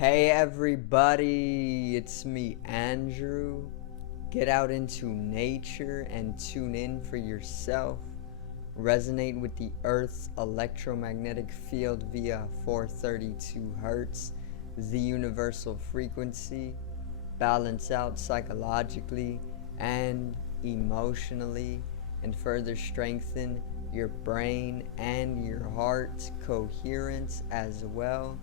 Hey everybody, it's me Andrew. Get out into nature and tune in for yourself. Resonate with the Earth's electromagnetic field via 432 Hertz, the universal frequency. Balance out psychologically and emotionally, and further strengthen your brain and your heart coherence as well.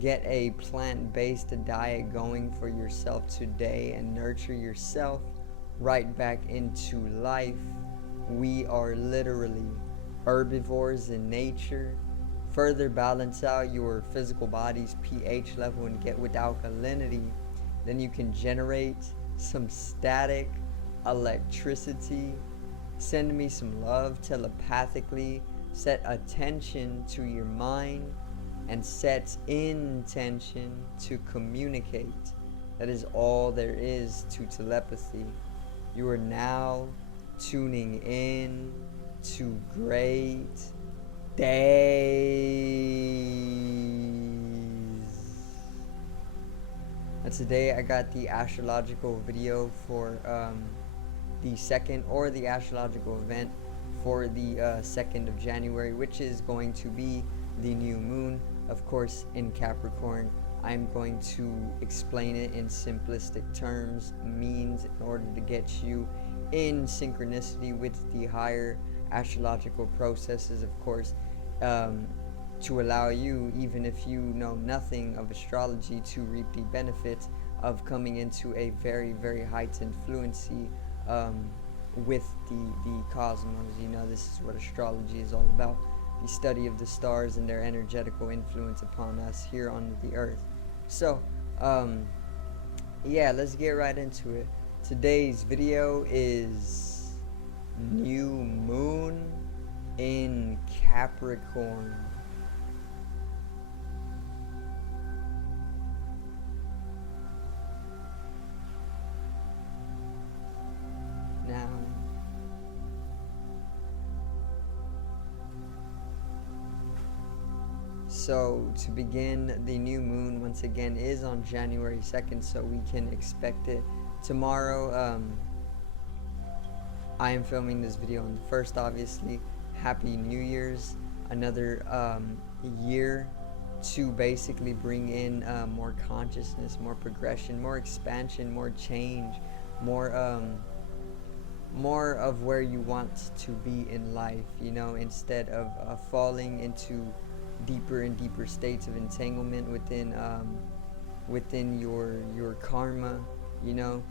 Get a plant-based diet going for yourself today and nurture yourself right back into life. We are literally herbivores in nature. Further balance out your physical body's pH level and get with alkalinity. Then you can generate some static electricity. Send me some love telepathically. Set attention to your mind and set intention to communicate. That is all there is to telepathy. You are now tuning in to great days. Today I got the astrological video for the second, or the astrological event for the 2nd of January, which is going to be the new moon, of course, in Capricorn. I'm going to explain it in simplistic terms, means, in order to get you in synchronicity with the higher astrological processes, of course, to allow you, even if you know nothing of astrology, to reap the benefits of coming into a very, very heightened fluency with the cosmos. You know, this is what astrology is all about. The study of the stars and their energetical influence upon us here on the earth. So, yeah, let's get right into it. Today's video is new moon in Capricorn. Now, so to begin, the new moon once again is on January 2nd, so we can expect it tomorrow. I am filming this video on the 1st, obviously. Happy New Year's. Another year to basically bring in more consciousness, more progression, more expansion, more change, more of where you want to be in life, you know, instead of falling into deeper and deeper states of entanglement within your karma, you know.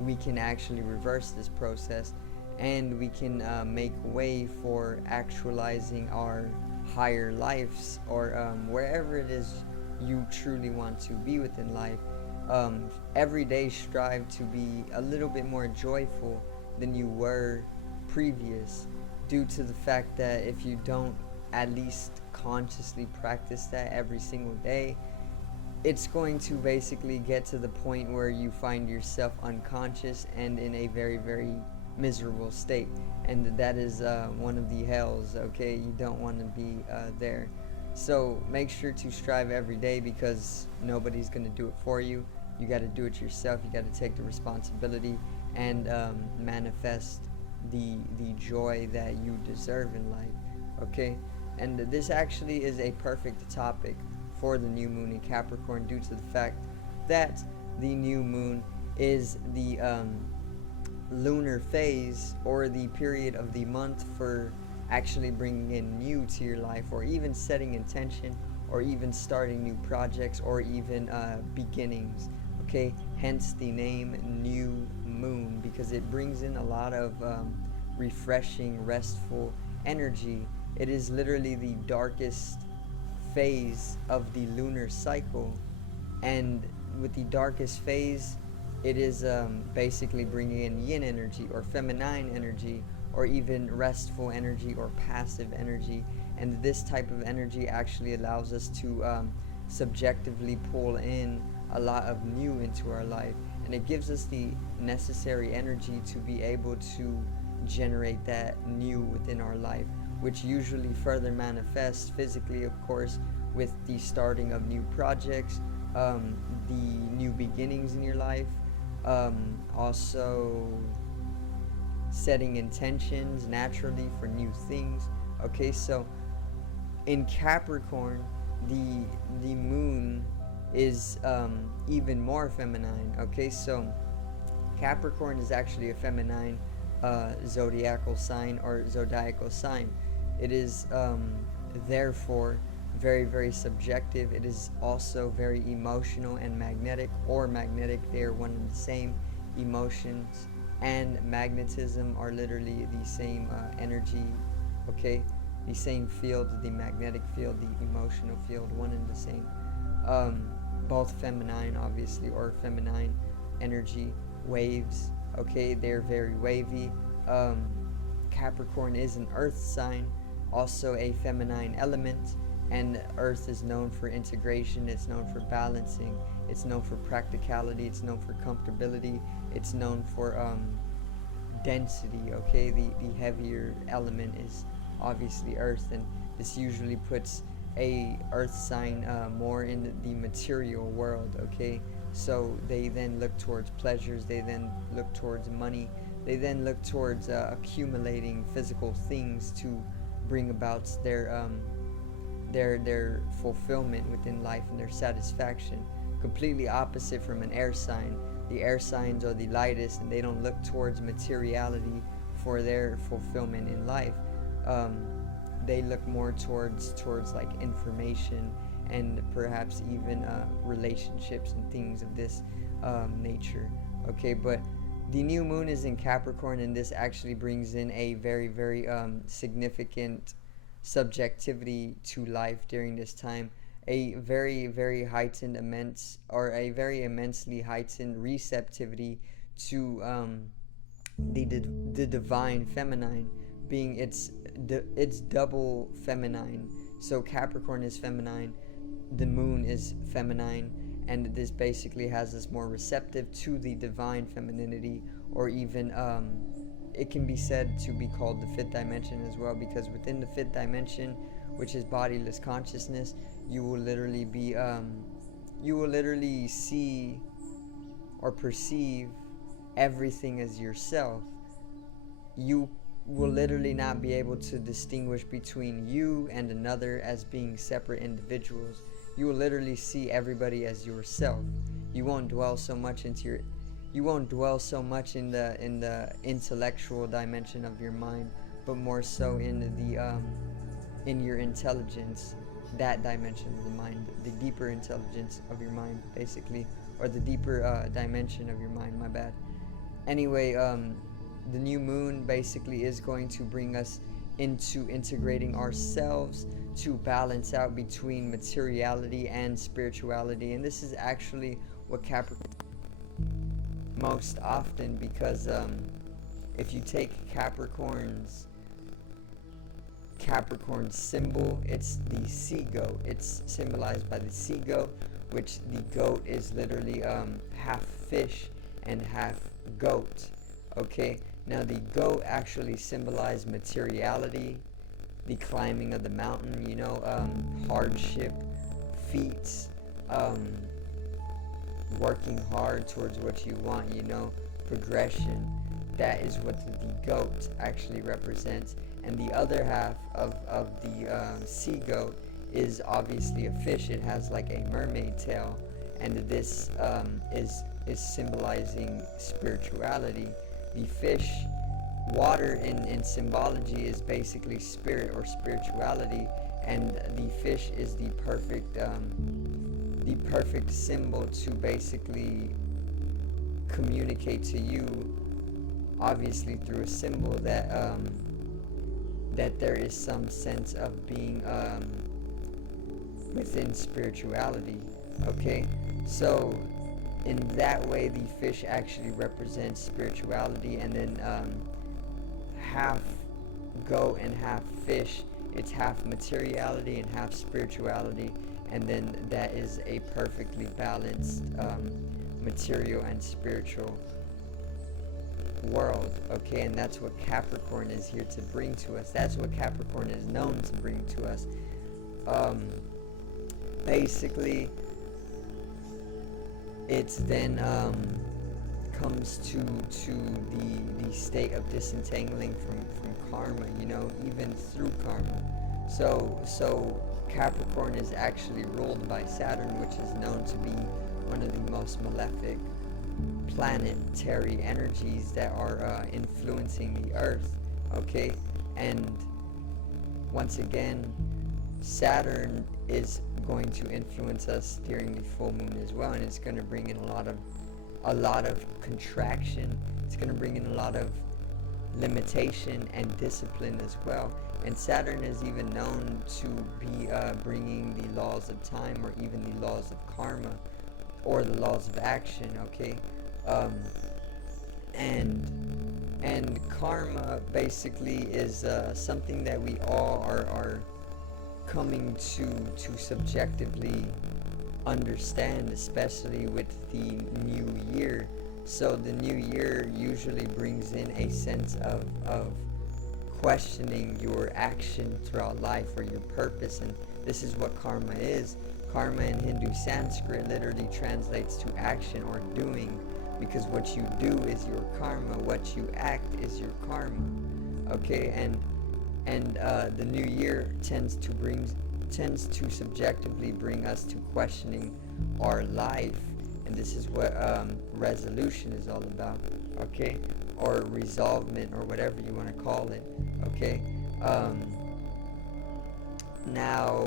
We can actually reverse this process, and we can make way for actualizing our higher lives, or wherever it is you truly want to be within life. Every day strive to be a little bit more joyful than you were previous, due to the fact that if you don't at least consciously practice that every single day, it's going to basically get to the point where you find yourself unconscious and in a very, very miserable state, and that is one of the hells. Okay, you don't want to be there. So make sure to strive every day, because nobody's going to do it for you. You got to do it yourself. You got to take the responsibility and manifest the joy that you deserve in life. Okay, and this actually is a perfect topic for the new moon in Capricorn, due to the fact that the new moon is the lunar phase, or the period of the month for actually bringing in new to your life, or even setting intention, or even starting new projects, or even beginnings. Okay, hence the name new moon, because it brings in a lot of refreshing, restful energy. It is literally the darkest phase of the lunar cycle, and with the darkest phase, it is basically bringing in yin energy, or feminine energy, or even restful energy, or passive energy. And this type of energy actually allows us to subjectively pull in a lot of new into our life, and it gives us the necessary energy to be able to generate that new within our life, which usually further manifests physically, of course, with the starting of new projects, the new beginnings in your life, also setting intentions naturally for new things. Okay, so in Capricorn, the moon is even more feminine. Okay, so Capricorn is actually a feminine zodiacal sign or zodiacal sign. It is therefore very, very subjective. It is also very emotional and magnetic, or magnetic. They are one and the same. Emotions and magnetism are literally the same energy. Okay, the same field, the magnetic field, the emotional field, one and the same. Both feminine, obviously, or feminine energy waves. Okay, they're very wavy. Capricorn is an earth sign, also a feminine element, and earth is known for integration, it's known for balancing, it's known for practicality, it's known for comfortability, it's known for density. Okay, the heavier element is obviously earth, and this usually puts a earth sign more in the material world. Okay, so they then look towards pleasures, they then look towards money, they then look towards accumulating physical things to bring about their fulfillment within life and their satisfaction. Completely opposite from an air sign. The air signs are the lightest, and they don't look towards materiality for their fulfillment in life. They look more towards like information and perhaps even relationships and things of this nature. Okay, but the new moon is in Capricorn, and this actually brings in a very, very significant subjectivity to life during this time. A very, very heightened, immense, or a very immensely heightened receptivity to the divine feminine, being its double feminine. So Capricorn is feminine, the moon is feminine, and this basically has us more receptive to the divine femininity, or even it can be said to be called the fifth dimension as well, because within the fifth dimension, which is bodiless consciousness, you will literally see or perceive everything as yourself. You will literally not be able to distinguish between you and another as being separate individuals. You will literally see everybody as yourself. You won't dwell so much in the intellectual dimension of your mind, but more so in your intelligence, that dimension of the mind, the deeper intelligence of your mind, basically, or the deeper dimension of your mind. My bad. Anyway, the new moon basically is going to bring us into integrating ourselves to balance out between materiality and spirituality, and this is actually what Capricorn most often, because if you take Capricorn's symbol, it's the sea goat. It's symbolized by the sea goat, which the goat is literally half fish and half goat. Okay, now the goat actually symbolized materiality, the climbing of the mountain, hardship, feats, working hard towards what you want, progression. That is what the goat actually represents. And the other half of the sea goat is obviously a fish. It has like a mermaid tail, and this is symbolizing spirituality. The fish, water in symbology is basically spirit or spirituality, and the fish is the perfect symbol to basically communicate to you, obviously through a symbol, that there is some sense of being within spirituality. Okay, so in that way, the fish actually represents spirituality, and then half goat and half fish, it's half materiality and half spirituality, and then that is a perfectly balanced material and spiritual world. Okay, and that's what Capricorn is here to bring to us. That's what Capricorn is known to bring to us. basically it's then comes to the state of disentangling from karma, you know, even through karma. So Capricorn is actually ruled by Saturn, which is known to be one of the most malefic planetary energies that are influencing the earth. Okay, and once again, Saturn is going to influence us during the full moon as well, and it's going to bring in a lot of contraction. It's going to bring in a lot of limitation and discipline as well. And Saturn is even known to be bringing the laws of time, or even the laws of karma, or the laws of action. Okay, and karma basically is something that we all are coming to subjectively understand, especially with the new year. So the new year usually brings in a sense of questioning your action throughout life, or your purpose, and this is what karma is. Karma in Hindu Sanskrit literally translates to action or doing, because what you do is your karma, what you act is your karma. Okay, and the new year tends to subjectively bring us to questioning our life, and this is what resolution is all about. Okay, or resolvement, or whatever you want to call it. Okay, now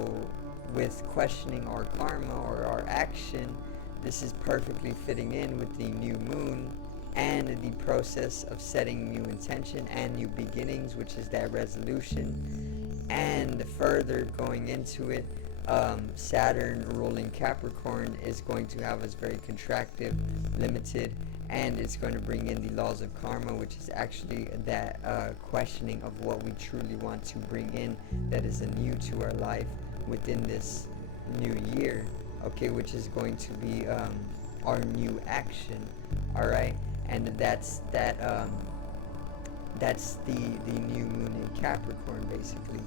with questioning our karma or our action, this is perfectly fitting in with the new moon and the process of setting new intention and new beginnings, which is that resolution. And further going into it, Saturn ruling Capricorn is going to have us very contractive, limited, and it's going to bring in the laws of karma, which is actually that questioning of what we truly want to bring in that is anew to our life within this new year. Okay, which is going to be our new action. All right, and that's the new moon in Capricorn, basically.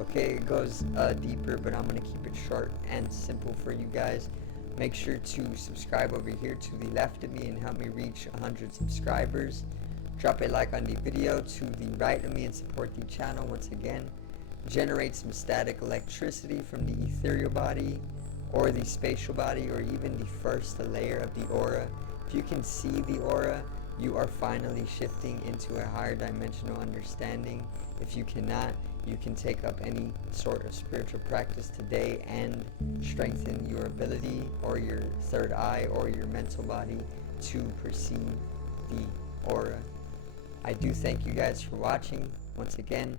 Okay, it goes deeper, but I'm gonna keep it short and simple for you guys. Make sure to subscribe over here to the left of me and help me reach 100 subscribers. Drop a like on the video to the right of me and support the channel once again. Generate some static electricity from the ethereal body, or the spatial body, or even the first layer of the aura. If you can see the aura, you are finally shifting into a higher dimensional understanding. If you cannot, you can take up any sort of spiritual practice today and strengthen your ability, or your third eye, or your mental body to perceive the aura. I do thank you guys for watching. Once again,